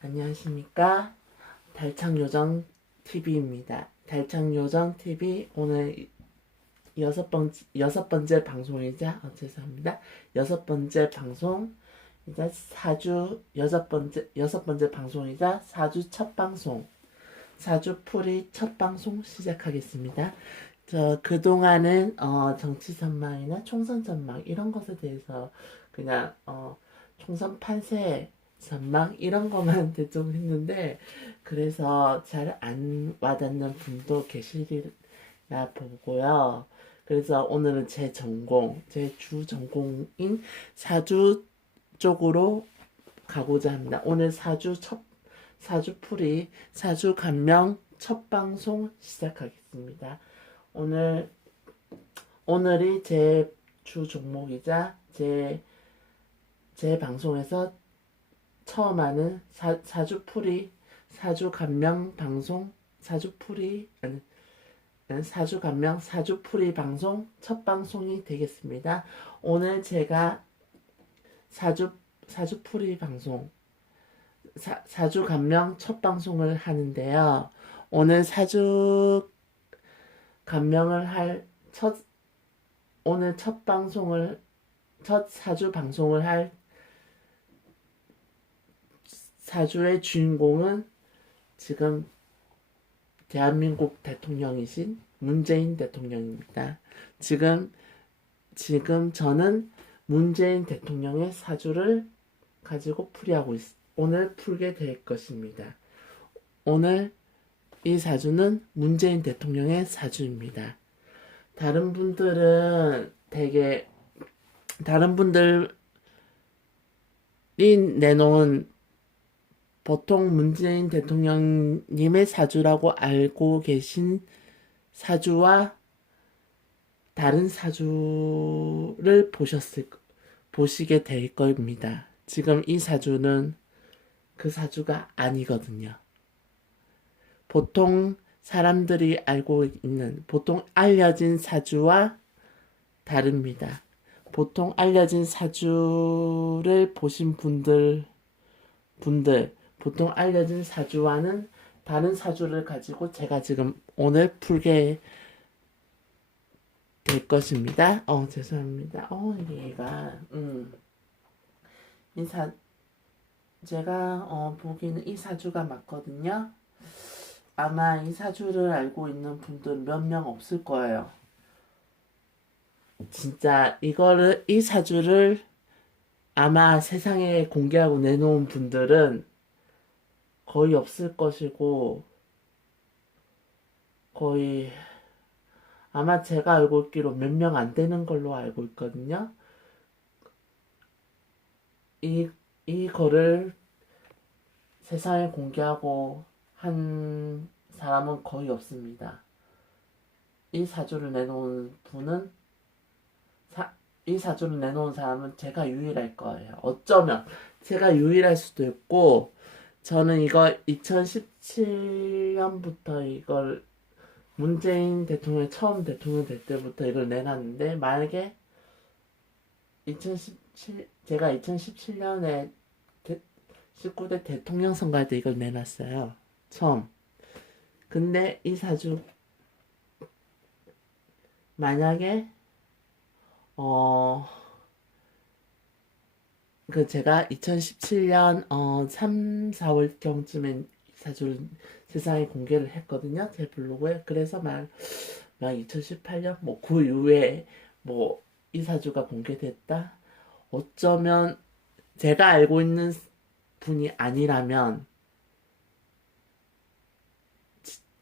안녕하십니까. 달창요정TV입니다. 달창요정TV 오늘 여섯 번째 방송이자, 죄송합니다. 여섯 번째 방송이자 여섯 번째 방송이자 4주 첫 방송, 4주 풀이 첫 방송 시작하겠습니다. 그동안은, 정치 전망이나 총선 전망, 이런 것에 대해서 그냥, 총선 판세 전망 이런 것만 대충 했는데, 그래서 잘 안 와닿는 분도 계시리라 보고요. 그래서 오늘은 제 주 전공인 사주 쪽으로 가고자 합니다. 오늘 사주 감명 첫 방송 시작하겠습니다. 오늘이 제 주 종목이자 제 방송에서 처음 하는 사주 감명 방송, 사주 감명, 사주 풀이 방송 첫 방송이 되겠습니다. 오늘 제가 사주 풀이 방송, 사주 감명 첫 방송을 하는데요. 오늘 사주 감명을 오늘 첫 사주 방송을 할 사주의 주인공은 지금 대한민국 대통령이신 문재인 대통령입니다. 지금 저는 문재인 대통령의 사주를 가지고 오늘 풀게 될 것입니다. 오늘 이 사주는 문재인 대통령의 사주입니다. 다른 분들이 내놓은 보통 문재인 대통령님의 사주라고 알고 계신 사주와 다른 사주를 보시게 될 겁니다. 지금 이 사주는 그 사주가 아니거든요. 보통 사람들이 보통 알려진 사주와 다릅니다. 보통 알려진 사주를 보신 보통 알려진 사주와는 다른 사주를 가지고 제가 지금 오늘 풀게 될 것입니다. 죄송합니다. 얘가, 제가, 보기에는 이 사주가 맞거든요. 아마 이 사주를 알고 있는 분들 몇 명 없을 거예요. 진짜, 이 사주를 아마 세상에 공개하고 내놓은 분들은 거의 없을 것이고, 거의 아마 제가 알고 있기로 몇 명 안 되는 걸로 알고 있거든요. 이거를 세상에 공개하고 한 사람은 거의 없습니다. 이 사주를 내놓은 사람은 제가 유일할 거예요. 어쩌면 제가 유일할 수도 있고, 저는 이거 2017년부터 이걸 문재인 대통령이 처음 대통령 될 때부터 이걸 내놨는데, 만약에 제가 2017년에 19대 대통령 선거할 때 이걸 내놨어요. 처음. 근데 이 사주 만약에 제가 2017년 3, 4월경쯤에 사주를 세상에 공개를 했거든요. 제 블로그에. 그래서 막 2018년 그 이후에 이 사주가 공개됐다. 어쩌면 제가 알고 있는 분이 아니라면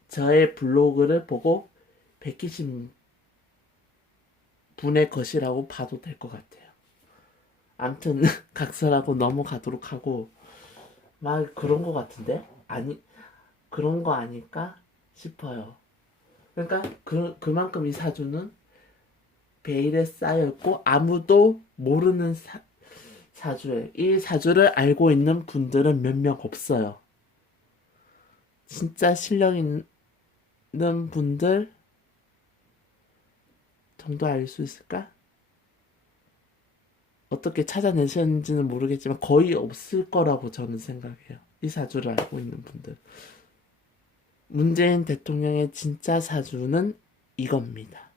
저의 블로그를 보고 베끼신 분의 것이라고 봐도 될 것 같아요. 암튼 각설하고 넘어가도록 하고, 막 그런 것 같은데? 아니, 그런 거 아닐까 싶어요. 그러니까 그만큼 이 사주는 베일에 쌓여있고 아무도 모르는 사주예요. 이 사주를 알고 있는 분들은 몇 명 없어요. 진짜 실력 있는 분들 정도 알 수 있을까? 어떻게 찾아내셨는지는 모르겠지만 거의 없을 거라고 저는 생각해요. 이 사주를 알고 있는 분들. 문재인 대통령의 진짜 사주는 이겁니다.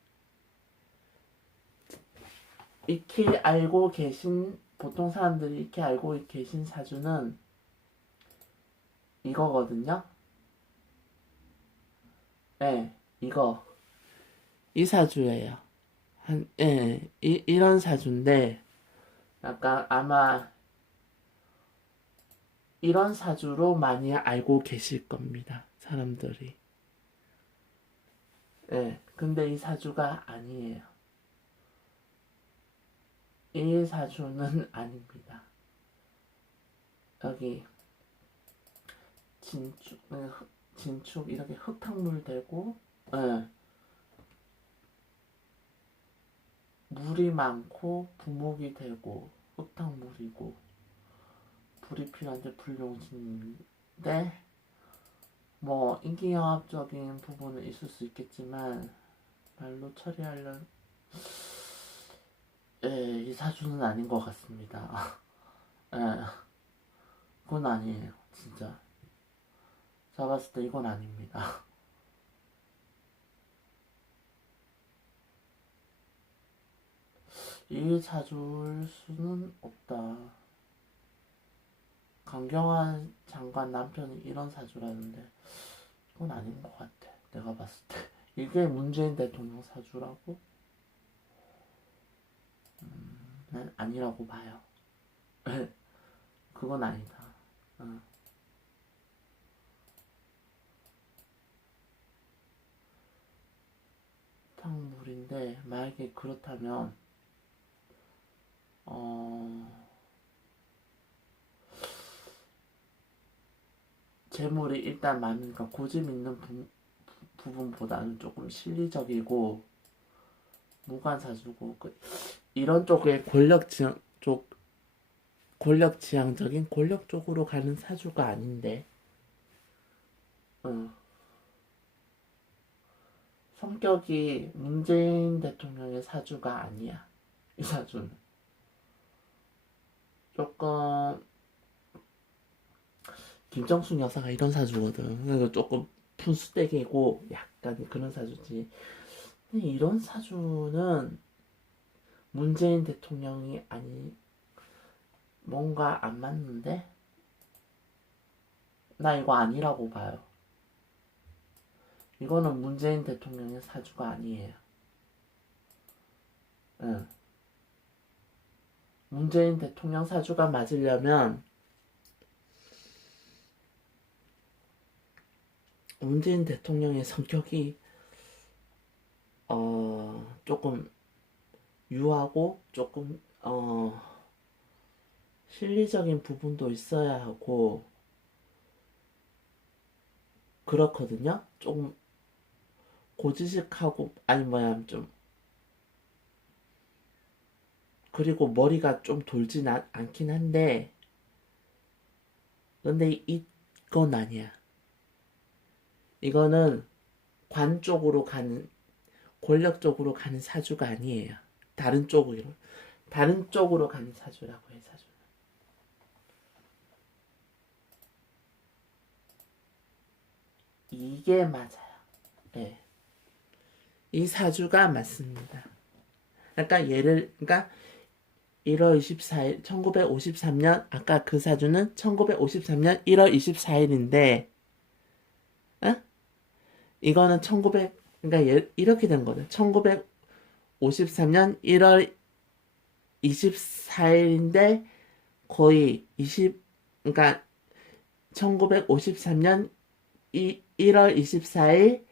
익히 알고 계신, 보통 사람들이 익히 알고 계신 사주는 이거거든요. 네, 이거. 이 사주예요. 이런 사주인데, 약간 아마 이런 사주로 많이 알고 계실 겁니다. 사람들이. 근데 이 사주가 아니에요. 이 사주는 아닙니다. 여기 진축 이렇게 흙탕물 되고, 물이 많고 부목이 되고 흙탕물이고 불이 필요한데 불용신인데 뭐 인기영합적인 부분은 있을 수 있겠지만 말로 처리하려는 이 사주는 아닌 것 같습니다. 그건 아니에요. 진짜 제가 봤을 때 이건 아닙니다. 이 사줄 수는 없다. 강경한 장관 남편이 이런 사주라는데 이건 아닌 것 같아. 내가 봤을 때 이게 문재인 대통령 사주라고? 난 아니라고 봐요. 그건 아니다. 탕물인데 만약에 그렇다면 재물이 일단 많으니까 고집 있는 부분보다는 조금 실리적이고 무관사주고 이런 쪽의 권력지향적인 권력 쪽으로 가는 사주가 아닌데 성격이 문재인 대통령의 사주가 아니야. 이 사주는 조금 김정숙 여사가 이런 사주거든. 그래서 조금 푼수대기고 약간 그런 사주지. 근데 이런 사주는 문재인 대통령이 아니 뭔가 안 맞는데? 나 이거 아니라고 봐요. 이거는 문재인 대통령의 사주가 아니에요. 문재인 대통령 사주가 맞으려면 문재인 대통령의 성격이 조금 유하고 조금 실리적인 부분도 있어야 하고 그렇거든요. 조금 고지식하고 아니 뭐야 좀 그리고 머리가 좀 돌진 않긴 한데 근데 이건 아니야. 이거는 관 쪽으로 가는 권력 쪽으로 가는 사주가 아니에요. 다른 쪽으로 가는 사주라고 해. 사주는 이게 맞아요. 네. 이 사주가 맞습니다. 그러니까 1월 24일 1953년 아까 그 사주는 1953년 1월 24일인데 이거는 그러니까 이렇게 된 거죠. 1953년 1월 24일인데 거의 그러니까 1953년 1월 24일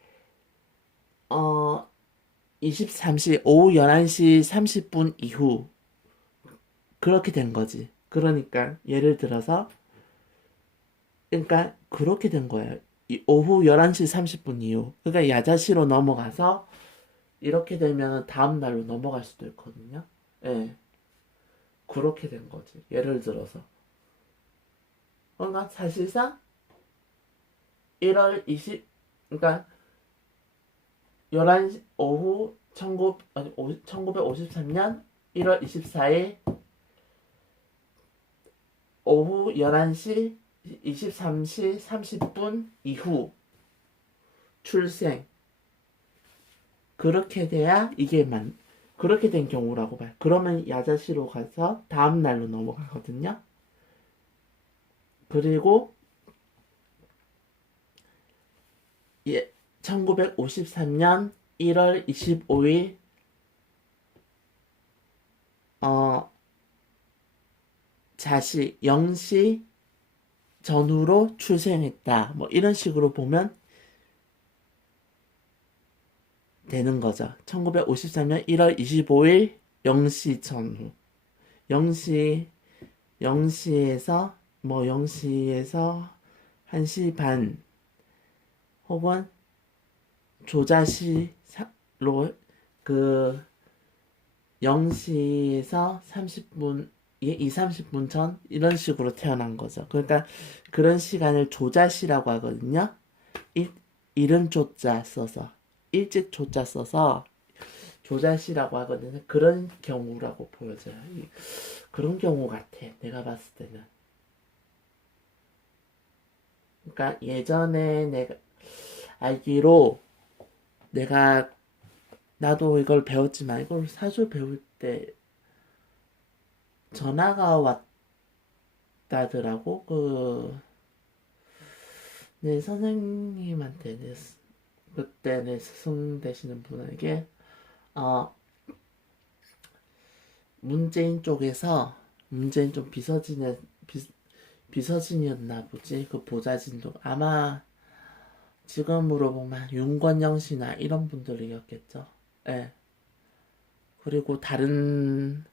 23시 오후 11시 30분 이후 그렇게 된 거지. 그러니까 예를 들어서 그러니까 그렇게 된 거예요. 오후 11시 30분 이후. 그러니까 야자시로 넘어가서 이렇게 되면 다음 날로 넘어갈 수도 있거든요. 예. 그렇게 된 거지. 예를 들어서. 그러니까 사실상 1월 20 그러니까 11시 오후 1953년 1월 24일 오후 11시 23시 30분 이후 출생. 그렇게 돼야 그렇게 된 경우라고 봐요. 그러면 야자시로 가서 다음 날로 넘어가거든요. 그리고 1953년 1월 25일 자시 0시 전후로 출생했다. 뭐 이런 식으로 보면 되는 거죠. 1953년 1월 25일 0시 전후. 0시 0시에서 0시에서 1시 반 혹은 조자시로 그 0시에서 30분 30분 전 이런 식으로 태어난 거죠. 그러니까 그런 시간을 조자시라고 하거든요. 이름 조자 써서 일찍 조자 써서 조자시라고 하거든요. 그런 경우라고 보여져요. 그런 경우 같아. 내가 봤을 때는. 그러니까 예전에 내가 알기로 나도 이걸 배웠지만 이걸 사주 배울 때 전화가 왔다더라고. 내 선생님한테 그때 내 스승 되시는 분에게 문재인 쪽에서 문재인 쪽 비서진이었나 보지. 그 보좌진도 아마 지금으로 보면 윤건영 씨나 이런 분들이었겠죠. 예. 그리고 다른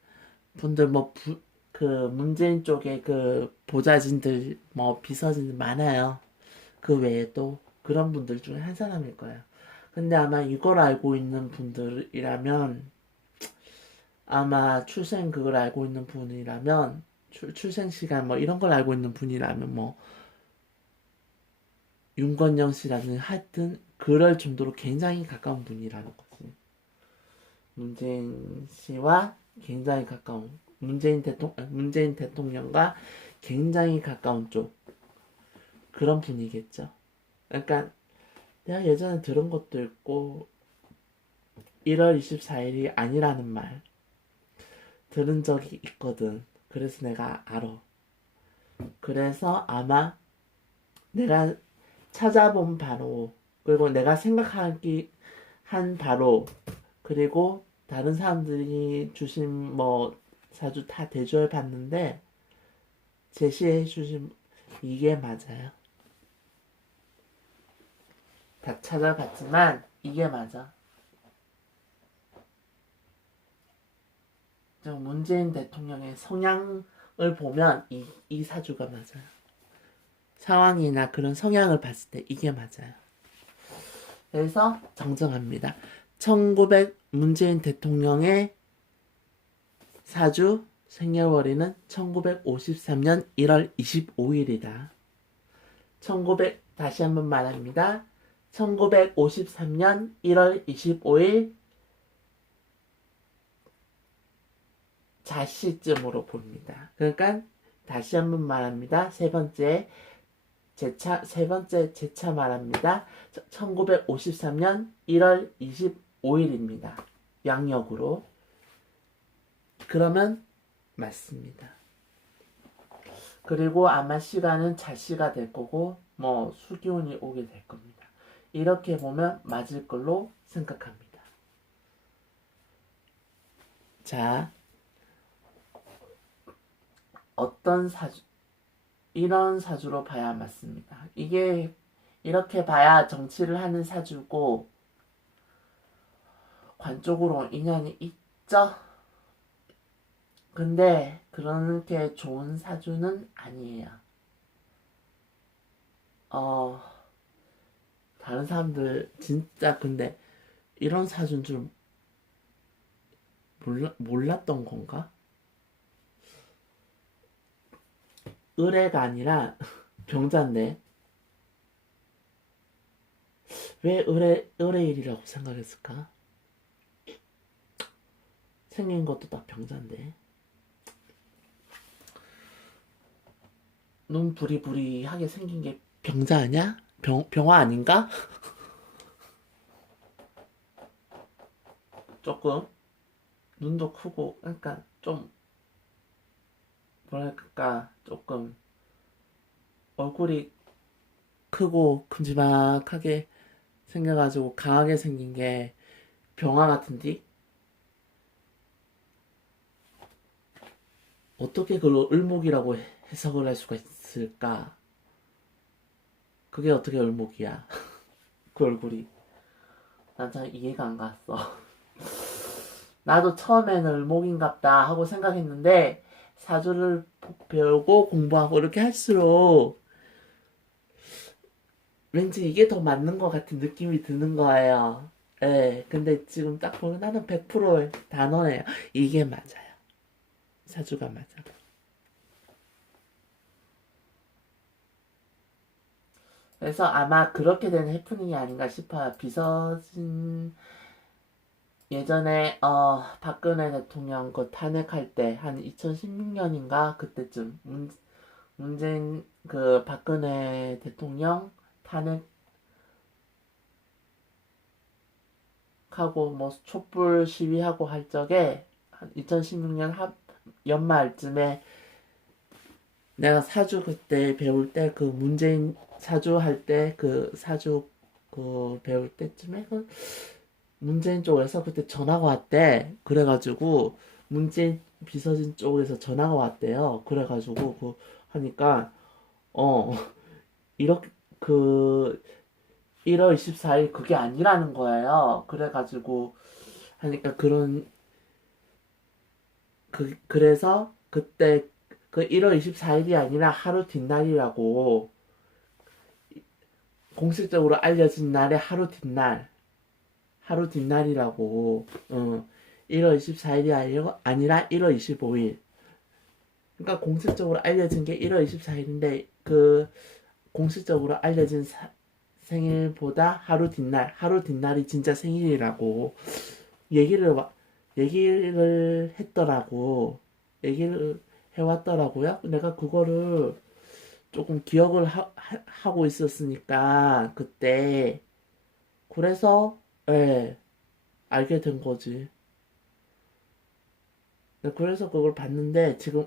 분들 그 문재인 쪽에 그 보좌진들 비서진들 많아요. 그 외에도 그런 분들 중에 한 사람일 거예요. 근데 아마 이걸 알고 있는 분들이라면 아마 출생 그걸 알고 있는 분이라면 출생 시간 이런 걸 알고 있는 분이라면 윤건영 씨라는 하여튼 그럴 정도로 굉장히 가까운 분이라는 거지. 문재인 씨와 굉장히 가까운 문재인 대통령과 굉장히 가까운 쪽 그런 분이겠죠. 그러니까 내가 예전에 들은 것도 있고 1월 24일이 아니라는 말 들은 적이 있거든. 그래서 내가 알아. 그래서 아마 내가 찾아본 바로 그리고 내가 생각하기 한 바로 그리고 다른 사람들이 주신 사주 다 대조해 봤는데 제시해 주신 이게 맞아요. 다 찾아봤지만 이게 맞아. 문재인 대통령의 성향을 보면 이 사주가 맞아요. 상황이나 그런 성향을 봤을 때 이게 맞아요. 그래서 정정합니다. 문재인 대통령의 사주 생년월일은 1953년 1월 25일이다. 다시 한번 말합니다. 1953년 1월 25일 자시쯤으로 봅니다. 그러니까 다시 한번 말합니다. 세 번째 재차 말합니다. 1953년 1월 25일입니다. 양력으로. 그러면 맞습니다. 그리고 아마 시간은 자시가 될 거고 수기운이 오게 될 겁니다. 이렇게 보면 맞을 걸로 생각합니다. 자, 어떤 이런 사주로 봐야 맞습니다. 이게 이렇게 봐야 정치를 하는 사주고 관쪽으로 인연이 있죠. 근데 그렇게 좋은 사주는 아니에요. 다른 사람들 진짜 근데 이런 사주인 줄 몰랐던 건가? 의뢰가 아니라 병자인데 왜 의뢰일이라고 생각했을까? 생긴 것도 다 병자인데 눈 부리부리하게 생긴 게 병자 아니야? 병화 아닌가? 조금 눈도 크고 그러니까 좀 뭐랄까 조금 얼굴이 크고 큼지막하게 생겨가지고 강하게 생긴 게 병화 같은데 어떻게 그걸 을목이라고 해석을 할 수가 있을까? 그게 어떻게 을목이야? 그 얼굴이 난 잘 이해가 안 갔어. 나도 처음에는 을목인갑다 하고 생각했는데 사주를 배우고 공부하고 이렇게 할수록 왠지 이게 더 맞는 것 같은 느낌이 드는 거예요. 예, 근데 지금 딱 보면 나는 100%의 단언해요. 이게 맞아요. 사주가 맞아. 그래서 아마 그렇게 된 해프닝이 아닌가 싶어요. 비서진 예전에 박근혜 대통령 그 탄핵할 때 한 2016년인가 그때쯤 문재인 그 박근혜 대통령 탄핵하고 뭐 촛불 시위하고 할 적에 한 2016년 연말쯤에 내가 사주 그때 배울 때 그 문재인 사주 할 때 그 사주 그 배울 때쯤에 그 문재인 쪽에서 그때 전화가 왔대. 그래가지고 문재인 비서진 쪽에서 전화가 왔대요. 그래가지고 그 하니까 어 이렇게 그 1월 24일 그게 아니라는 거예요. 그래가지고 하니까 그래서 그때 그 1월 24일이 아니라 하루 뒷날이라고 공식적으로 알려진 날에 하루 뒷날이라고 1월 24일이 아니라 1월 25일. 그러니까 공식적으로 알려진 게 1월 24일인데 그 공식적으로 알려진 생일보다 하루 뒷날이 진짜 생일이라고 얘기를 얘기를 했더라고. 얘기를 해왔더라고요. 내가 그거를 조금 기억을 하고 있었으니까 그때 그래서 예 알게 된 거지. 그래서 그걸 봤는데 지금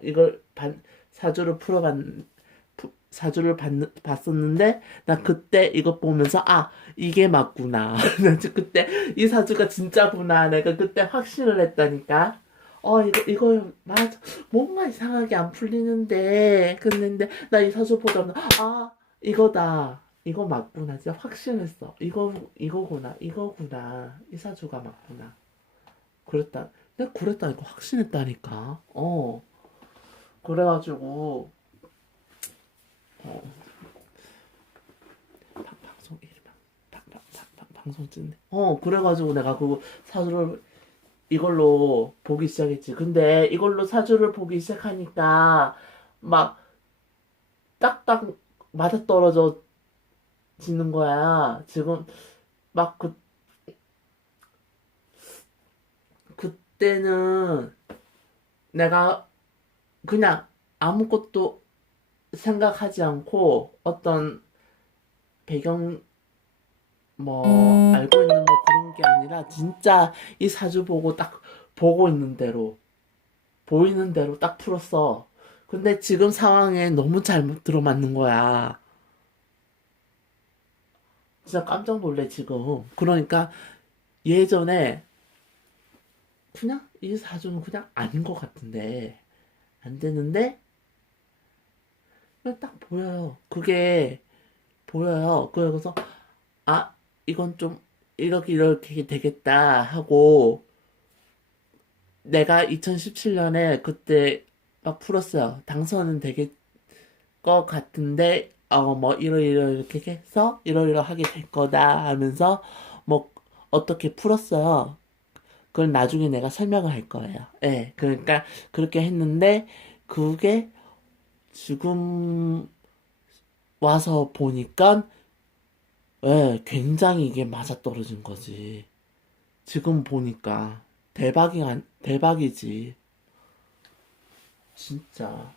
사주를 봤었는데 나 그때 이거 보면서 아 이게 맞구나. 나 그때 이 사주가 진짜구나. 내가 그때 확신을 했다니까. 이거 맞아. 뭔가 이상하게 안 풀리는데 근데 나 이 사주 보자면 아 이거다. 이거 맞구나. 진짜 확신했어. 이거구나. 이 사주가 맞구나. 내가 그랬다니까 확신했다니까. 그래가지고 어, 방송 이름 방송 찍네. 그래가지고 내가 그 사주를 이걸로 보기 시작했지. 근데 이걸로 사주를 보기 시작하니까 막 딱딱 맞아떨어져 지는 거야. 지금 막 그때는 내가 그냥 아무것도 생각하지 않고 어떤 배경 알고 있는 그런 게 아니라 진짜 이 사주 보고 딱 보고 있는 대로 보이는 대로 딱 풀었어. 근데 지금 상황에 너무 잘못 들어맞는 거야. 진짜 깜짝 놀래 지금. 그러니까 예전에 그냥 이 사주는 그냥 아닌 것 같은데 안 되는데 그냥 딱 보여요. 그게 보여요. 그래서 아 이건 좀 이렇게 되겠다 하고 내가 2017년에 그때 막 풀었어요. 당선은 되게 것 같은데 뭐 이렇게 해서 이러하게 될 거다 하면서 뭐 어떻게 풀었어요. 그걸 나중에 내가 설명을 할 거예요. 예, 그러니까 그렇게 했는데 그게 지금 와서 보니까 예, 굉장히 이게 맞아떨어진 거지. 지금 보니까 대박이지. 진짜.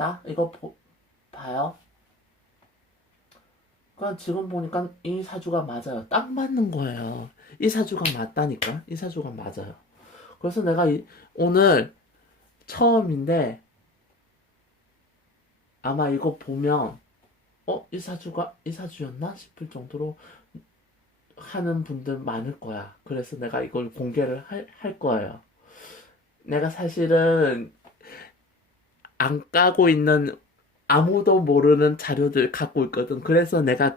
자, 이거 봐요. 그냥 지금 보니까 이 사주가 맞아요. 딱 맞는 거예요. 이 사주가 맞다니까. 이 사주가 맞아요. 그래서 내가 오늘 처음인데 아마 이거 보면 이 사주였나 싶을 정도로 하는 분들 많을 거야. 그래서 내가 이걸 공개를 할 거예요. 내가 사실은 안 까고 있는 아무도 모르는 자료들 갖고 있거든. 그래서 내가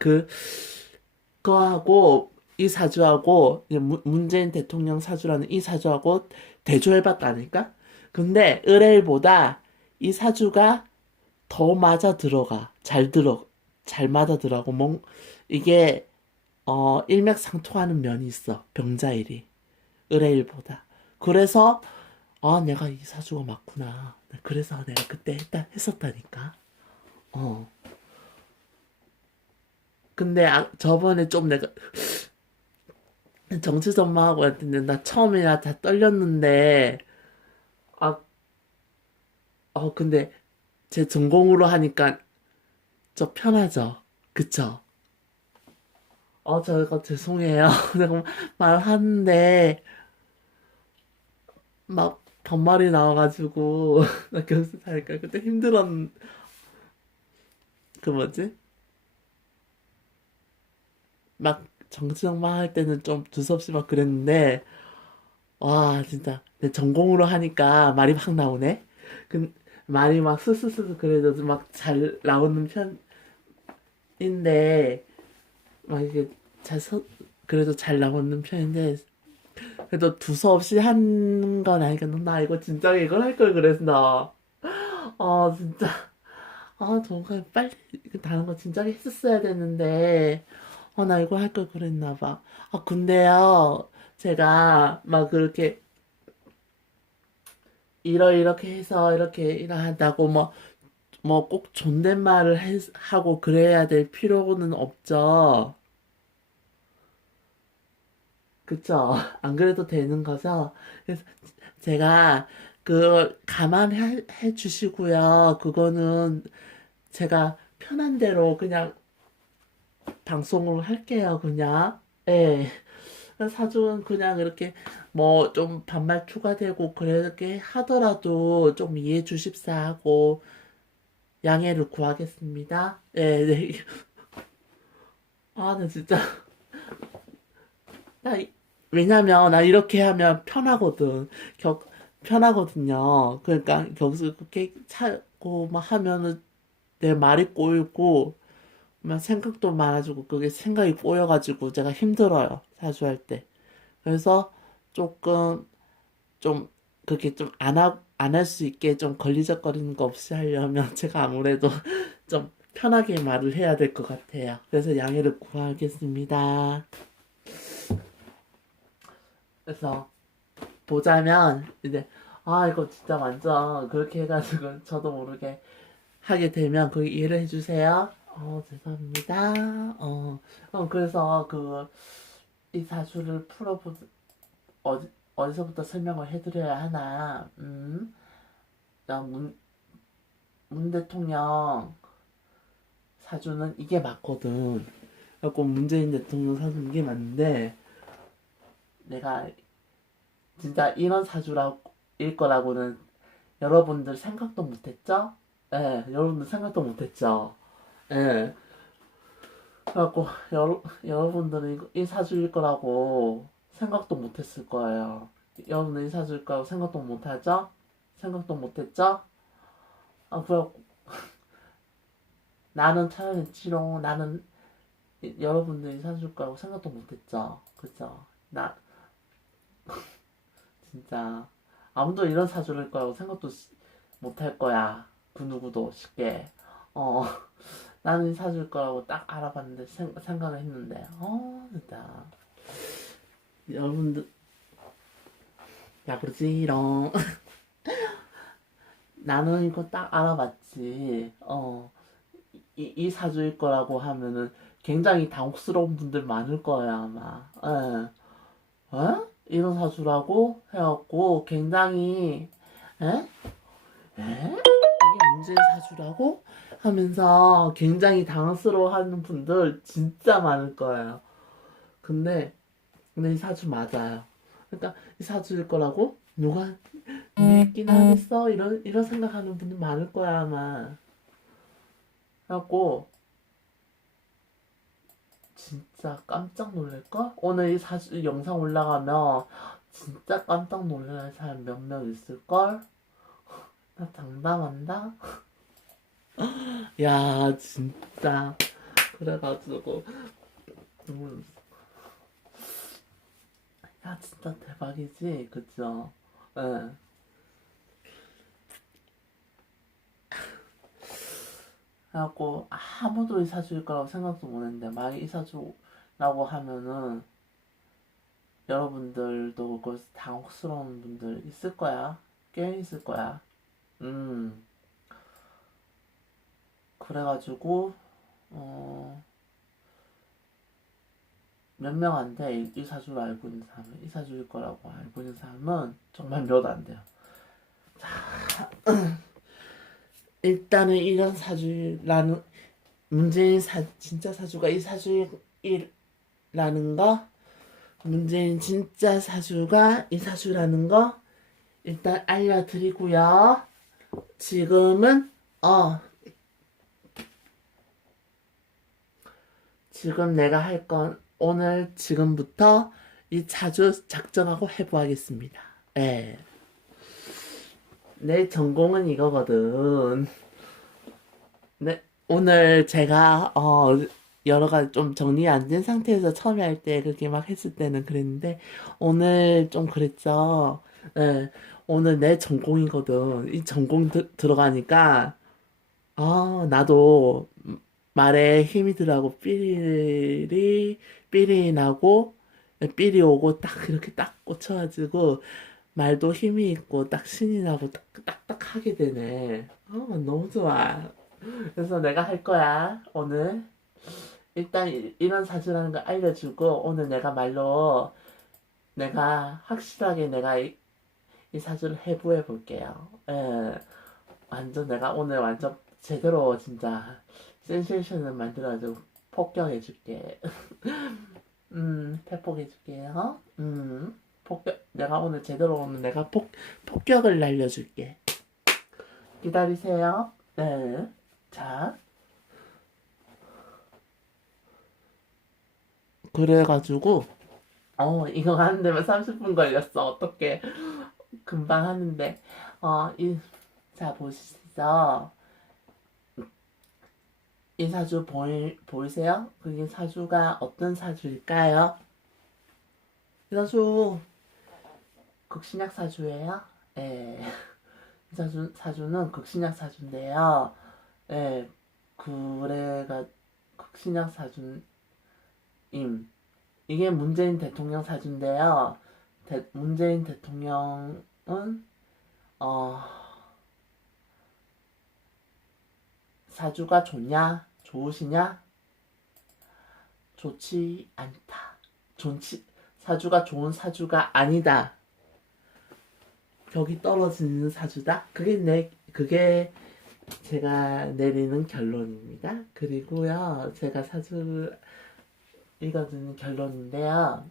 그거하고 이 사주하고 문재인 대통령 사주라는 이 사주하고 대조해봤다니까. 근데 을엘보다 이 사주가 더 맞아 들어가. 잘 맞아 들어가고 이게 일맥상통하는 면이 있어. 병자일이 을의일보다. 그래서 내가 이 사주가 맞구나. 그래서 내가 그때 했었다니까. 어. 근데 저번에 좀 내가 정치 전망하고 했는데 나 처음이라 다 떨렸는데 아, 근데 제 전공으로 하니까 좀 편하죠. 그쵸? 저거 죄송해요. 내가 말하는데 막 반말이 나와가지고 나 교수 사니까 그때 그 뭐지? 막 정치적만 할 때는 좀 두서없이 막 그랬는데 와 진짜 내 전공으로 하니까 말이 막 나오네. 그 말이 막 스스스 그래도 막 잘 나오는 편인데 막 이게 잘 그래도 잘 나오는 편인데 그래도 두서없이 한 건 아니니까 나 이거 진짜 이걸 할 걸 그랬어. 진짜 정말 빨리 다른 거 진작에 했었어야 되는데 나 이거 할 걸 그랬나 봐. 근데요 제가 막 그렇게 이렇게 해서 이렇게 한다고 뭐 꼭 존댓말을 하고 그래야 될 필요는 없죠. 그쵸? 안 그래도 되는 거죠? 그래서 제가 그걸 감안해 주시고요. 그거는 제가 편한 대로 그냥 방송을 할게요, 그냥. 예. 사주는 그냥 이렇게 뭐 좀 반말 추가되고 그렇게 하더라도 좀 이해해 주십사 하고 양해를 구하겠습니다. 예, 네. 나 진짜 나 왜냐면 나 이렇게 하면 편하거든. 격 편하거든요. 그러니까 격수 그렇게 차고 막 하면은 내 말이 꼬이고 막 생각도 많아지고 그게 생각이 꼬여가지고 제가 힘들어요. 사주할 때. 그래서 조금 좀 그렇게 좀 안 할 수 있게 좀 걸리적거리는 거 없이 하려면 제가 아무래도 좀 편하게 말을 해야 될 것 같아요. 그래서 양해를 구하겠습니다. 그래서 보자면 이제 이거 진짜 완전 그렇게 해가지고 저도 모르게 하게 되면 그 이해를 해주세요. 죄송합니다. 그래서 이 사주를 어디서부터 설명을 해드려야 하나? 나 문 대통령 사주는 이게 맞거든. 그래갖고 문재인 대통령 사주는 이게 맞는데 내가 진짜 이런 사주일 거라고는 여러분들 생각도 못했죠? 예, 여러분들 생각도 못했죠? 예. 그래갖고 여러분들은 이 사주일 거라고 생각도 못했을 거예요. 여러분들 이 사주일 거라고 생각도 못하죠? 생각도 못했죠? 그래갖고 나는 차라리지롱 나는 여러분들이 사줄 거라고 생각도 못했죠? 그죠? 나 진짜 아무도 이런 사주일 거라고 생각도 못할 거야. 그 누구도 쉽게. 어, 나는 사줄 거라고 딱 알아봤는데 생각을 했는데 진짜 여러분들 야 그러지롱. 나는 이거 딱 알아봤지. 이 사주일 거라고 하면은 굉장히 당혹스러운 분들 많을 거예요 아마. 예. 이런 사주라고 해갖고 굉장히 에? 이게 문재인 사주라고 하면서 굉장히 당황스러워하는 분들 진짜 많을 거예요. 근데 이 사주 맞아요. 그러니까 이 사주일 거라고 누가 믿긴 하겠어 이런 생각하는 분들 많을 거야 아마. 그래갖고 진짜 깜짝 놀랄걸? 오늘 이 사주 영상 올라가면 진짜 깜짝 놀랄 사람 몇 명 있을걸? 나 장담한다? 야 진짜 그래가지고 음, 야 진짜 대박이지 그죠? 예. 그래갖고 아무도 이 사주일 거라고 생각도 못했는데 만약 이 사주라고 하면은 여러분들도 그 당혹스러운 분들 있을 거야. 꽤 있을 거야. 음. 그래가지고 몇 명 안 돼. 이 사주를 알고 있는 사람은 이 사주일 거라고 알고 있는 사람은 정말 몇 안 돼요. 자, 일단은 이런 사주라는 문재인 진짜 사주가 이 사주라는 거, 문재인 진짜 사주가 이 사주라는 거 일단 알려드리고요. 지금은 지금 내가 할 건 오늘 지금부터 이 사주 작정하고 해보겠습니다. 예. 내 전공은 이거거든. 네, 오늘 제가 여러 가지 좀 정리 안 된 상태에서 처음에 할 때 그렇게 막 했을 때는 그랬는데 오늘 좀 그랬죠. 네, 오늘 내 전공이거든. 이 전공 들어가니까 나도 말에 힘이 들어가고 삐리 나고 삐리 오고 딱 이렇게 딱 꽂혀가지고 말도 힘이 있고 딱 신이 나고 딱딱 하게 되네. 너무 좋아. 그래서 내가 할 거야 오늘. 일단 이런 사주라는 걸 알려주고 오늘 내가 말로 내가 확실하게 내가 이 사주를 해부해 볼게요. 예. 완전 내가 오늘 완전 제대로 진짜 센세이션을 만들어가지고 폭격해 줄게. 패폭해 줄게요. 폭격, 내가 오늘 제대로 오늘 내가 폭격을 날려줄게. 기다리세요. 네. 자. 그래가지고, 이거 하는 데만 30분 걸렸어. 어떡해. 금방 하는데. 자, 보시죠. 이 사주 보이세요? 그게 사주가 어떤 사주일까요? 이 사주 극신약 사주예요. 예. 이 사주는 극신약 사주인데요. 예. 그래가 극신약 사주임. 이게 문재인 대통령 사주인데요. 문재인 대통령은 사주가 좋냐? 좋으시냐? 좋지 않다. 사주가 좋은 사주가 아니다. 벽이 떨어지는 사주다. 그게 제가 내리는 결론입니다. 그리고요, 제가 사주를 읽어드는 결론인데요.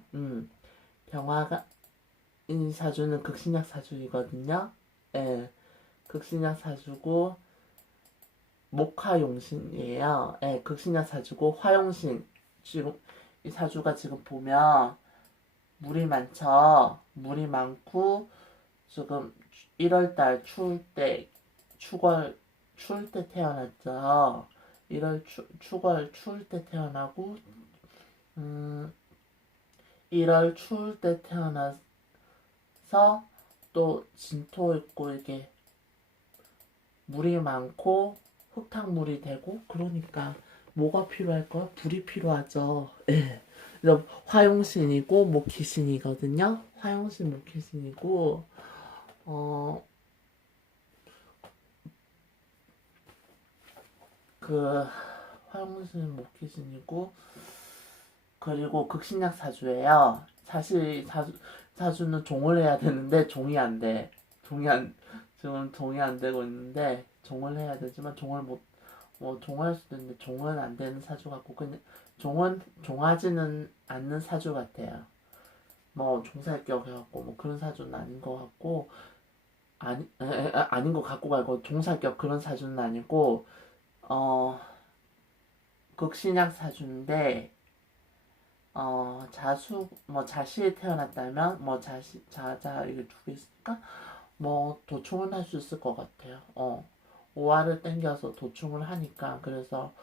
이 사주는 극신약 사주이거든요. 예, 극신약 사주고, 목화용신이에요. 예, 극신약 사주고, 화용신. 지금, 이 사주가 지금 보면, 물이 많죠? 물이 많고, 지금 1월달 추울 때 태어났죠. 1월 추울 때 태어나고 1월 추울 때 태어나서 또 진토 있고 이게 물이 많고 흙탕물이 되고 그러니까 뭐가 필요할까요? 불이 필요하죠. 예. 화용신이고 목희신이거든요. 화용신 목희신이고 그 화용신 목희신이고 그리고 극신약 사주예요. 사실 사주는 종을 해야 되는데 종이 안 돼. 지금 종이 안 되고 있는데 종을 해야 되지만 종을 못 뭐 종할 수도 있는데 종은 안 되는 사주 같고 그냥 종은 종하지는 않는 사주 같아요. 뭐 종살격 해갖고 뭐 그런 사주는 아닌 것 같고 아닌 것 같고 말고 종살격 그런 사주는 아니고 어 극신약 사주인데 자수 뭐 자시에 태어났다면 뭐 자자 이게 두 개 있으니까 뭐 도충은 할 수 있을 것 같아요. 오화를 땡겨서 도충을 하니까 그래서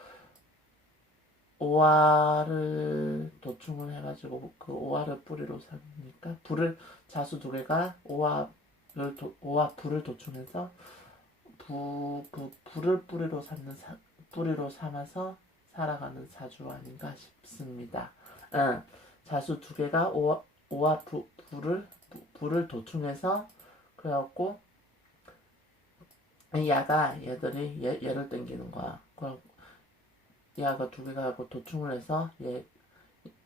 오화를 도충을 해가지고 그 오화를 뿌리로 삼으니까 불을 자수 두 개가 오화 불을 도충해서 그 불을 뿌리로 삼아서 살아가는 사주 아닌가 싶습니다. 자수 두 개가 오화 불을 도충해서 그래갖고 얘들이 얘를 땡기는 거야. 그래갖고 얘가 두 개가 하고 도충을 해서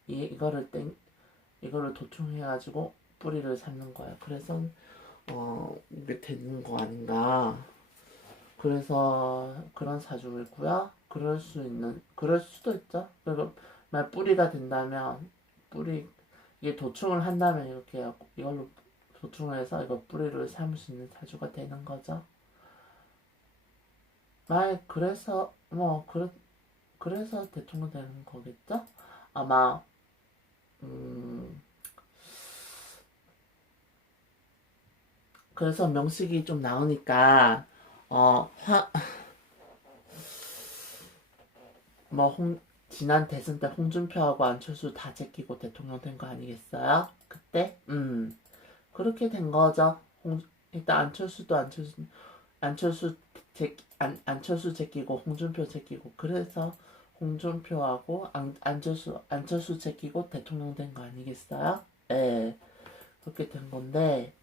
이거를 도충해가지고 뿌리를 삼는 거야. 그래서 이게 되는 거 아닌가. 그래서 그런 사주이고요. 그럴 수도 있죠. 그리고 만 뿌리가 된다면 이게 도충을 한다면 이렇게 해갖고 이걸로 도충을 해서 이거 뿌리를 삼을 수 있는 사주가 되는 거죠. 그래서 그래서 대통령 되는 거겠죠? 아마 그래서 명식이 좀 나오니까 어, 화, 지난 대선 때 홍준표하고 안철수 다 제끼고 대통령 된 거 아니겠어요? 그때? 그렇게 된 거죠. 일단 안철수 제끼고 홍준표 제끼고 그래서 홍준표하고 안철수 제끼고 대통령 된 거 아니겠어요? 예, 그렇게 된 건데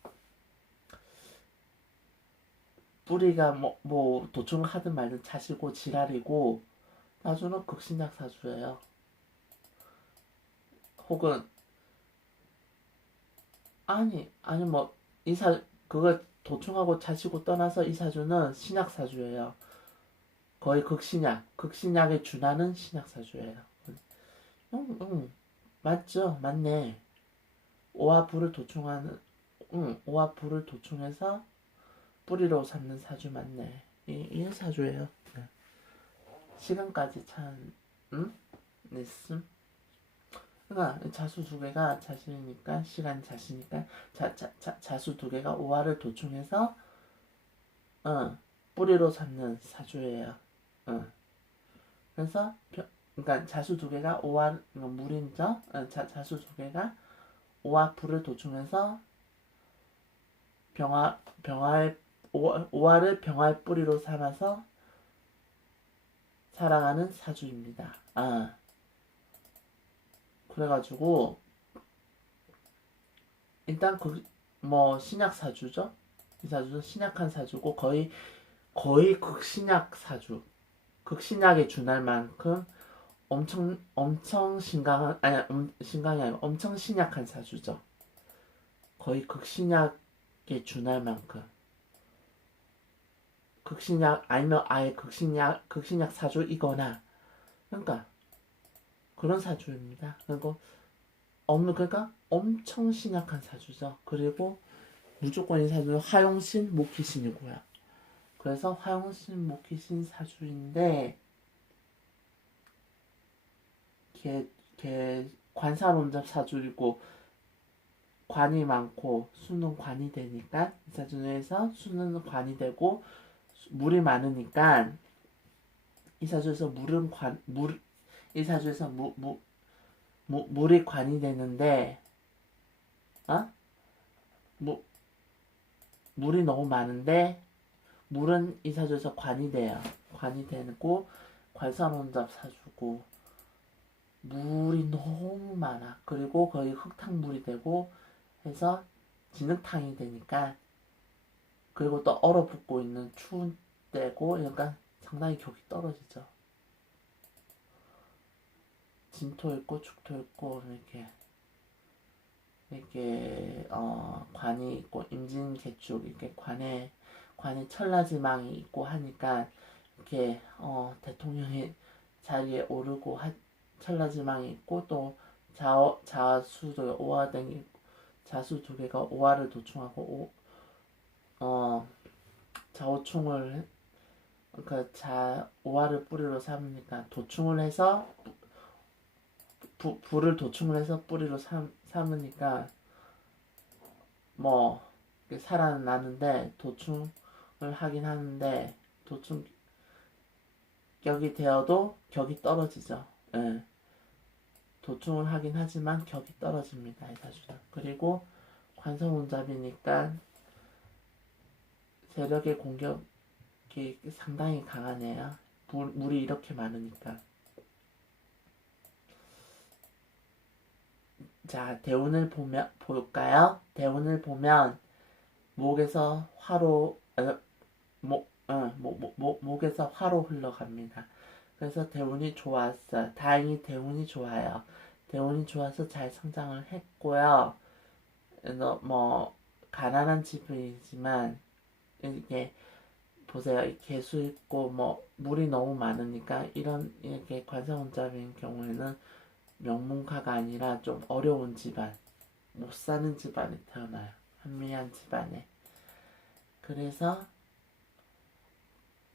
뿌리가 뭐 도충을 하든 말든 자시고 지랄이고 사주는 극신약 사주예요. 혹은 아니 뭐 이사 그걸 도충하고 자시고 떠나서 이 사주는 신약 사주예요. 거의 극신약에 준하는 신약 사주예요. 맞죠, 맞네. 오와 불을 도충하는, 오와 불을 도충해서 뿌리로 삼는 사주 맞네. 이 사주예요. 네. 시간까지 참, 냈음. 그러니까 자수 두 개가 자신이니까 시간 자시니까 자수 두 개가 오화를 도충해서 뿌리로 삼는 사주예요. 그래서 그러니까 자수 두 개가 오화 물인죠. 자수 두 개가 오화 불을 도충해서 오화를 병화의 뿌리로 삼아서 살아가는 사주입니다. 그래가지고 일단 뭐 신약 사주죠. 이 사주는 신약한 사주고 거의 극신약 사주. 극신약에 준할 만큼 엄청 신강한 신강이 아니고 엄청 신약한 사주죠. 거의 극신약에 준할 만큼 극신약 아니면 아예 극신약 사주이거나 그러니까 그런 사주입니다. 그러니까 엄청 신약한 사주죠. 그리고 무조건 이 사주는 화용신 목희신이고요. 그래서 화용신 목희신 사주인데 걔 관사론잡 사주이고 관이 많고 수는 관이 되니까 이 사주에서 수는 관이 되고 물이 많으니까 이 사주에서 이 사주에서 물이 관이 되는데 무, 물이 너무 많은데 물은 이 사주에서 관이 돼요. 관이 되고 관사론잡 사주고 물이 너무 많아. 그리고 거의 흙탕물이 되고 해서 진흙탕이 되니까 그리고 또 얼어붙고 있는 추운 때고 그러니까 상당히 격이 떨어지죠. 진토 있고 축토 있고 이렇게 관이 있고 임진개축 이렇게 관에 천라지망이 있고 하니까 이렇게 대통령이 자리에 오르고 천라지망이 있고 또 자수도 오화등이 자수 두 개가 오화를 도충하고 자오충을 그 오화를 뿌리로 삼으니까 도충을 해서 불을 도충을 해서 뿌리로 삼으니까 뭐 살아나는데 도충을 하긴 하는데 도충 격이 되어도 격이 떨어지죠. 예. 도충을 하긴 하지만 격이 떨어집니다. 해사주는. 그리고 관성운잡이니까 세력의 공격이 상당히 강하네요. 물이 이렇게 많으니까. 자, 대운을 볼까요? 대운을 보면 목에서 목에서 화로 흘러갑니다. 그래서 대운이 좋았어요. 다행히 대운이 좋아요. 대운이 좋아서 잘 성장을 했고요. 뭐 가난한 집이지만 이게 보세요. 개수 있고 뭐 물이 너무 많으니까 이렇게 관성운잡인 경우에는 명문가가 아니라 좀 어려운 집안, 못 사는 집안에 태어나요. 한미한 집안에. 그래서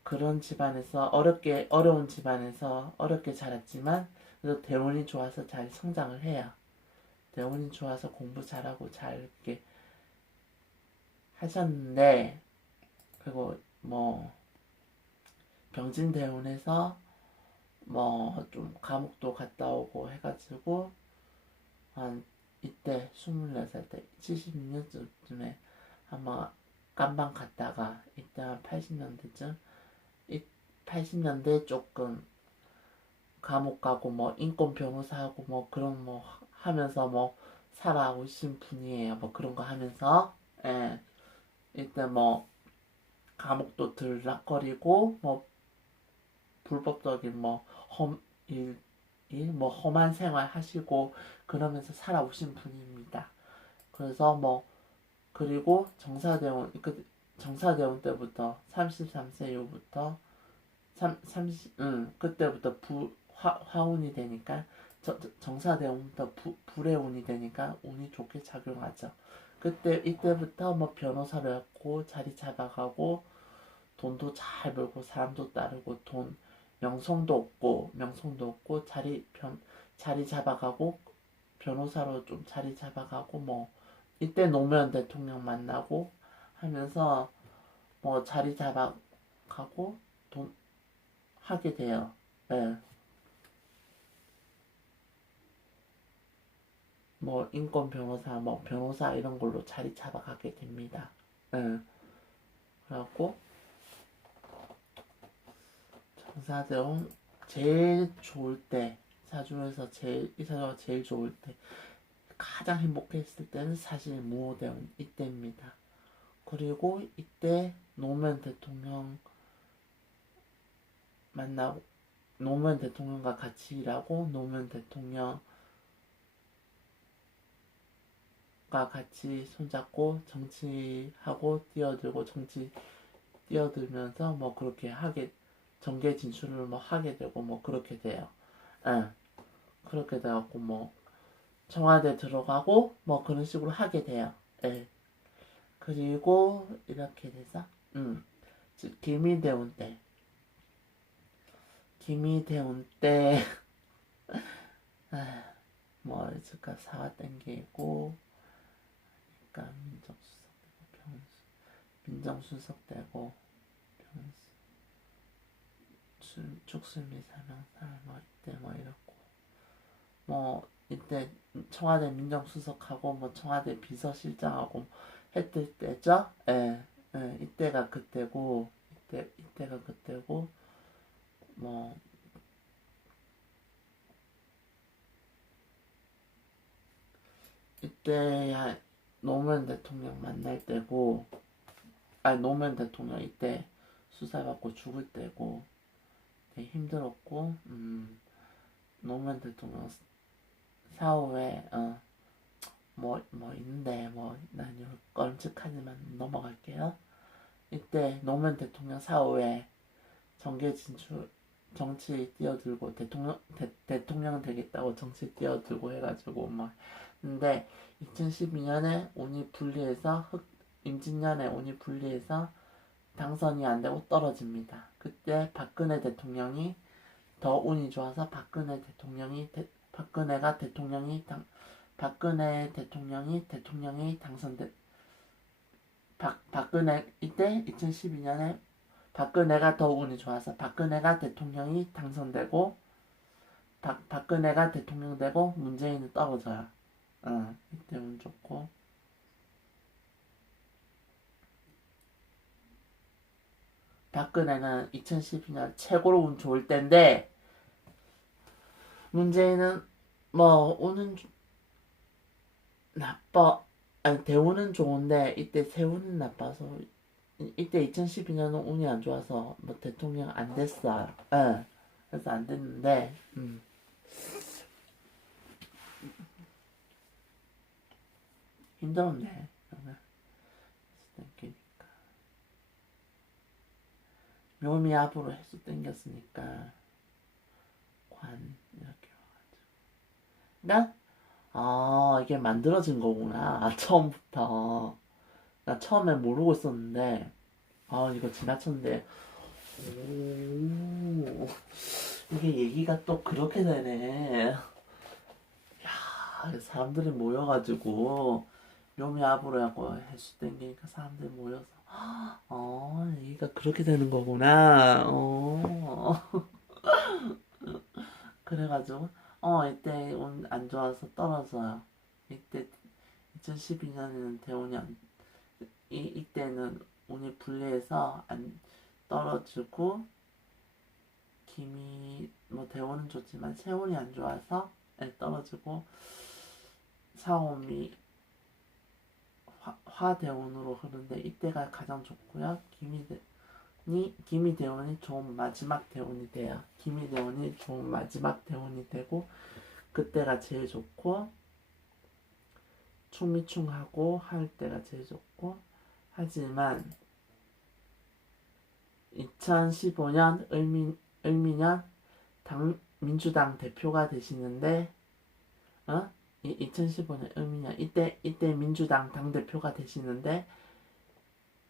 그런 집안에서 어려운 집안에서 어렵게 자랐지만 그래도 대운이 좋아서 잘 성장을 해요. 대운이 좋아서 공부 잘하고 잘 이렇게 하셨는데 그리고 뭐 병진 대운에서 뭐 좀 감옥도 갔다 오고 해가지고 한 이때 24살 때 76년쯤에 아마 깜방 갔다가 이때 한 80년대쯤 80년대 조금 감옥 가고 뭐 인권 변호사하고 뭐 그런 뭐 하면서 뭐 살아오신 분이에요. 뭐 그런 거 하면서 예. 이때 뭐 감옥도 들락거리고 뭐 불법적인 뭐 험한 생활 하시고 그러면서 살아오신 분입니다. 그래서 뭐 그리고 정사대원 때부터 33세 이후부터 그때부터 화운이 되니까 정사대원부터 불의 운이 되니까 운이 좋게 작용하죠. 이때부터 뭐 변호사를 했고 자리 잡아가고 돈도 잘 벌고 사람도 따르고 명성도 없고 자리 잡아가고 변호사로 좀 자리 잡아가고 뭐 이때 노무현 대통령 만나고 하면서 뭐 자리 잡아가고 돈 하게 돼요. 예. 뭐 인권 변호사 뭐 변호사 이런 걸로 자리 잡아가게 됩니다. 예. 그래갖고 정사대원 제일 좋을 때 사주에서 이 사주가 제일 좋을 때 가장 행복했을 때는 사실 무호대원 이때입니다. 그리고 이때 노무현 대통령 만나고 노무현 대통령과 같이 일하고 노무현 대통령과 같이 손잡고 정치하고 정치 뛰어들면서 뭐 그렇게 정계 진출을 뭐 하게 되고 뭐 그렇게 돼요. 예. 그렇게 돼갖고 뭐 청와대 들어가고 뭐 그런 식으로 하게 돼요. 예. 그리고 이렇게 돼서 김희대운 때 뭐 있을까 사화 땡기고 그러니까 민정수석 되고 축수미 사명사 뭐 이때 뭐 이렇고 뭐 이때 청와대 민정수석하고 뭐 청와대 비서실장하고 했을 때죠. 예, 예, 이때가 그때고 이때가 그때고 뭐 이때야 노무현 대통령 만날 때고 노무현 대통령 이때 수사받고 죽을 때고 되게 힘들었고 노무현 대통령 사후에 뭐 있는데 뭐 난 이거 껄쩍하지만 넘어갈게요. 이때 노무현 대통령 사후에 정계 진출 정치에 뛰어들고 대통령 되겠다고 정치에 뛰어들고 해가지고 막 근데 2012년에 운이 불리해서 임진년에 운이 불리해서 당선이 안 되고 떨어집니다. 그때 박근혜 대통령이 더 운이 좋아서 박근혜 대통령이 당선된 박근혜 이때 2012년에 박근혜가 더 운이 좋아서 박근혜가 대통령이 당선되고 박근혜가 대통령 되고 문재인은 떨어져요. 이때 운 좋고 박근혜는 2012년 최고로 운 좋을 때인데 문재인은 뭐 운은 나빠 아니 대운은 좋은데 이때 세운은 나빠서 이때 2012년은 운이 안 좋아서 뭐 대통령 안 됐어요. 그래서 안 됐는데 힘들었네. 땡기니까 묘미 앞으로 해수 땡겼으니까 관 이렇게 와가지고 그러니까 이게 만들어진 거구나. 처음부터 나 처음에 모르고 있었는데 이거 지나쳤는데 오 이게 얘기가 또 그렇게 되네. 야 사람들이 모여가지고 묘미 앞으로 하고 해수 땡기니까 사람들이 모여서 얘기가 그렇게 되는 거구나. 그래가지고 이때 운 안 좋아서 떨어져요. 이때 2012년에는 대운이 이때는 운이 불리해서 안 떨어지고 김이 뭐 대운은 좋지만 세운이 안 좋아서 떨어지고 사오미 화대운으로 흐르는데 이때가 가장 좋고요. 기미대운이 좋은 마지막 대운이 돼요. 기미대운이 좋은 마지막 대운이 되고 그때가 제일 좋고 충미충하고 할 때가 제일 좋고 하지만 2015년 을미년 민주당 대표가 되시는데 2015년 을미년 이때 민주당 당대표가 되시는데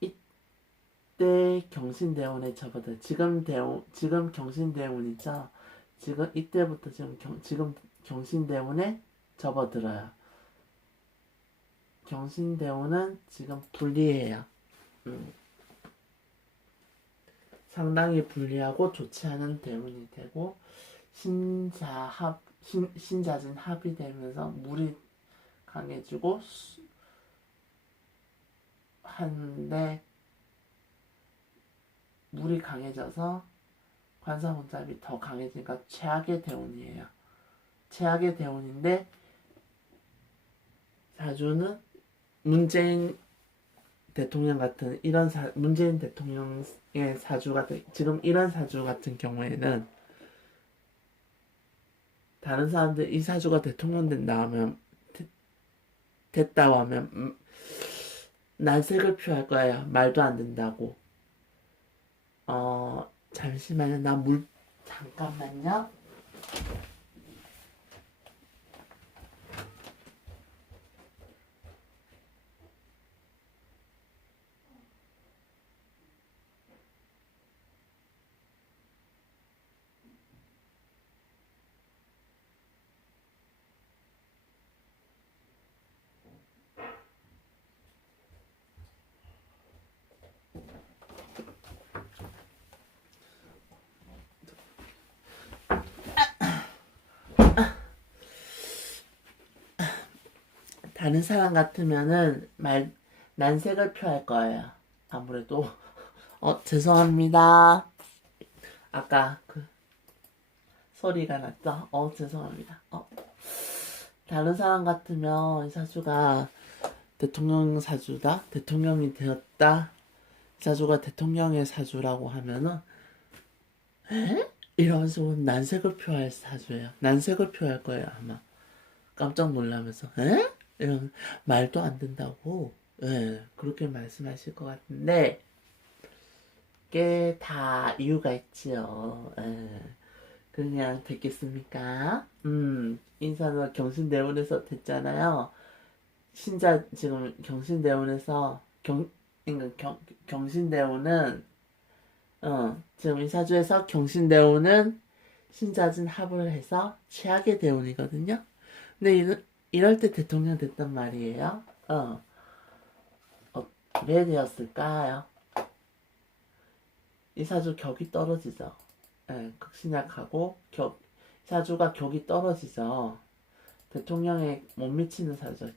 이때 경신대운에 접어들어요. 지금 경신대운이죠. 지금 이때부터 지금 경신대운에 접어들어요. 경신대운은 지금 불리해요. 상당히 불리하고 좋지 않은 대운이 되고 신자진 합이 되면서 물이 강해지고 한데 물이 강해져서 관사혼잡이 더 강해지니까 최악의 대운이에요. 최악의 대운인데 사주는 문재인 대통령 같은 문재인 대통령의 사주 같은 지금 이런 사주 같은 경우에는 다른 사람들 이 사주가 대통령 됐다고 하면 난색을 표할 거예요. 말도 안 된다고. 잠시만요. 잠깐만요. 다른 사람 같으면은 난색을 표할 거예요. 아무래도 죄송합니다. 아까 그 소리가 났죠? 죄송합니다. 다른 사람 같으면 이 사주가 대통령 사주다? 대통령이 되었다? 이 사주가 대통령의 사주라고 하면은 이러면서 난색을 표할 사주예요. 난색을 표할 거예요 아마. 깜짝 놀라면서 이런 말도 안 된다고 그렇게 말씀하실 것 같은데 게 다 이유가 있지요. 예. 그냥 됐겠습니까? 인사는 경신대원에서 됐잖아요. 신자 지금 경신대원에서 그러니까 경신대원은 지금 인사주에서 경신대원은 신자진 합을 해서 최악의 대운이거든요. 근데 이럴 때 대통령 됐단 말이에요. 왜 되었을까요? 이사주 격이 떨어지죠. 예, 극신약하고 이사주가 격이 떨어지죠. 대통령에 못 미치는 사주죠.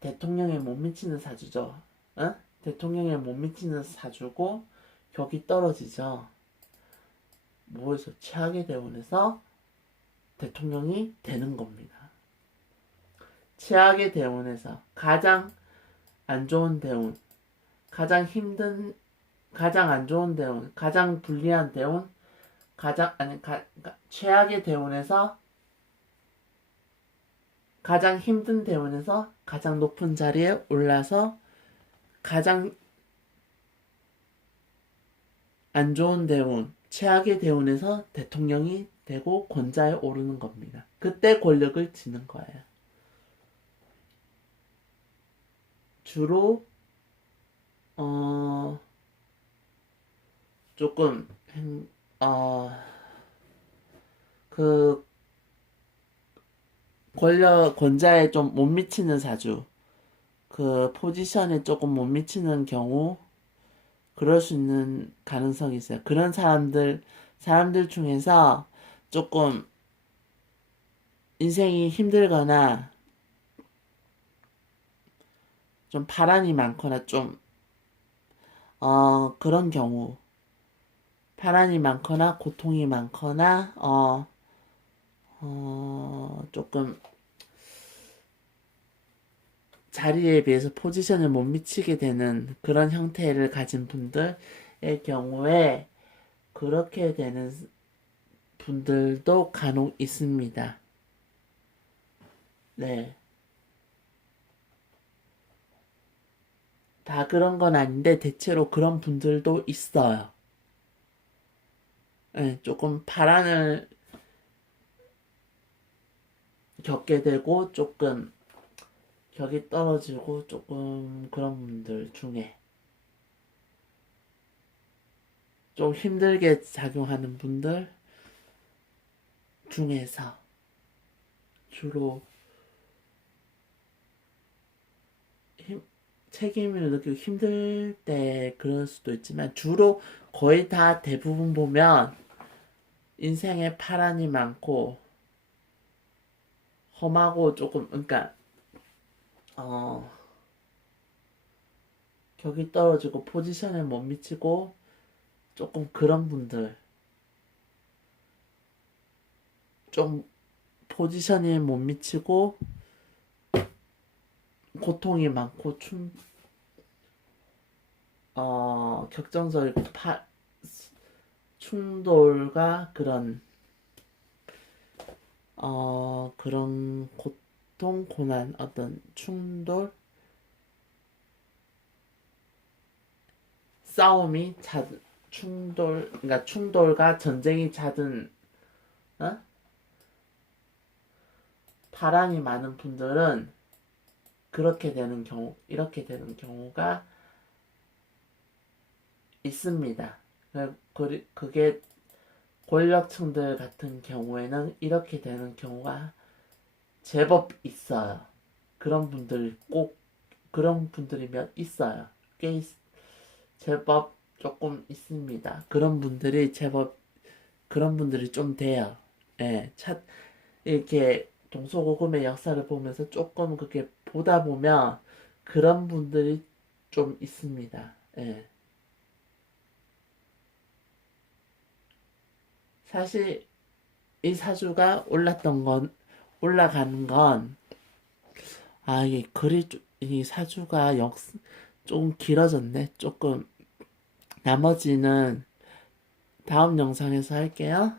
대통령에 못 미치는 사주죠. 대통령에 못 미치는 사주고 격이 떨어지죠. 뭐에서 최악의 대운에서 대통령이 되는 겁니다. 최악의 대운에서 가장 안 좋은 대운, 가장 안 좋은 대운, 가장 불리한 대운, 최악의 대운에서 가장 힘든 대운에서 가장 높은 자리에 올라서 가장 안 좋은 대운, 최악의 대운에서 대통령이 되고 권좌에 오르는 겁니다. 그때 권력을 쥐는 거예요. 주로 조금 그 권좌에 좀 못 미치는 사주, 그 포지션에 조금 못 미치는 경우 그럴 수 있는 가능성이 있어요. 그런 사람들 중에서 조금 인생이 힘들거나 좀 파란이 많거나 좀 그런 경우 파란이 많거나 고통이 많거나 조금 자리에 비해서 포지션을 못 미치게 되는 그런 형태를 가진 분들의 경우에 그렇게 되는 분들도 간혹 있습니다. 네. 다 그런 건 아닌데 대체로 그런 분들도 있어요. 네, 조금 파란을 겪게 되고 조금 격이 떨어지고 조금 그런 분들 중에 좀 힘들게 작용하는 분들 중에서 주로 책임을 느끼고 힘들 때 그럴 수도 있지만 주로 거의 다 대부분 보면 인생에 파란이 많고 험하고 조금 그러니까 격이 떨어지고 포지션에 못 미치고 조금 그런 분들 좀 포지션에 못 미치고 고통이 많고 격정적이고 충돌과 그런 그런 고통, 고난, 어떤 충돌, 싸움이 그러니까 충돌과 전쟁이 잦은 파란이 많은 분들은 이렇게 되는 경우가 있습니다. 그게 권력층들 같은 경우에는 이렇게 되는 경우가 제법 있어요. 그런 분들이 몇 있어요. 제법 조금 있습니다. 그런 분들이 좀 돼요. 예, 이렇게 동서고금의 역사를 보면서 조금 그렇게 보다 보면 그런 분들이 좀 있습니다. 예. 사실 이 사주가 올라가는 건 이게 이 사주가 좀 길어졌네. 조금 나머지는 다음 영상에서 할게요.